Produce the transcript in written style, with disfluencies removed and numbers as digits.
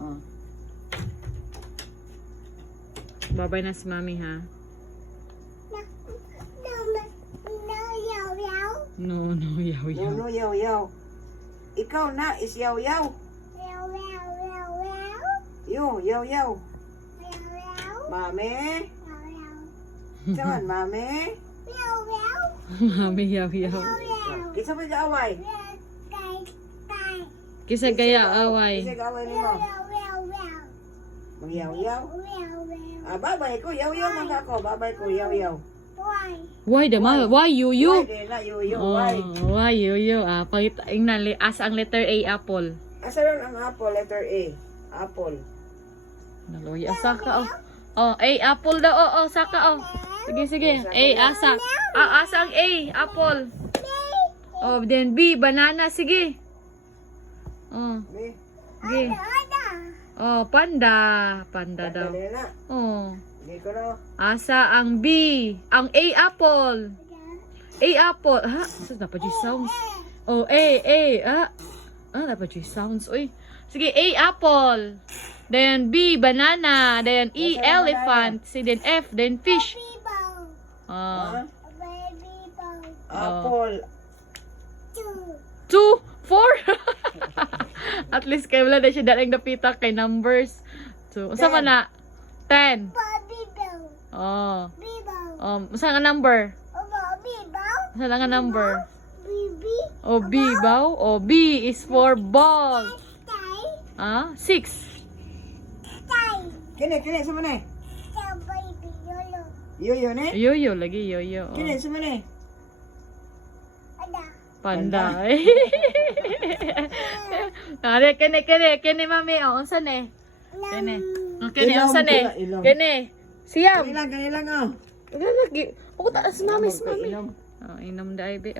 Oh. Babay na si mami ha. No, yaw, yaw. No, yaw, yaw. Ikaw na is yaw, yaw. Yo, yaw, yaw. Mami. Saan, mami? Mami, yaw, yaw. Kisa pa away. Kisa gaya away. Kisa away ni mo. Yaw, yaw. Ah, babay ko, yaw, yaw man ako. Babay ko, yaw, yaw. Why dama? Why you? Why din na, yo, yo, Oh, why? why you? Ah, pangitaing na asa ang letter A, apple. Asa ron ang apple, letter A. Apple. Naloy, asa ka oh. Oh, A, apple daw. Oh, saka oh. Sige, sige. A, asa. Ah, asa ang A, apple. Oh, then B, banana. Sige. Oh, Be, sige. Oh, panda. Panda daw. dali na. Oh. Hindi ko na. Asa ang B? Ang A, apple. A, apple. Ha? Asa dapat yung sounds? Oh, A. Ah, dapat yung sounds. Uy. Sige, A, apple. Then B, banana. Then E, Asa ang elephant. Si then F, then fish. Ha? Ah. Apple. 2, 4. At least kay wala na siya daling napita kay numbers. So, unsa man na? 10. Oh. Unsa nga number? Unsa nga number? Oh, B baw? Oh, B is for ball. Ah, 6. Kini, sa mana? Yo, ne? Yoyo lagi, yoyo. Oh. Kini, sa mana? Panda. Are kene mami, oh, unsa ne? Kene. Oh, kene Ilong, unsa ne? ilong. Kene. Siyam. Kanilang, oh. Lagi. Oh, taas mami, Ilong, mami. ilong. Oh, inom dai be.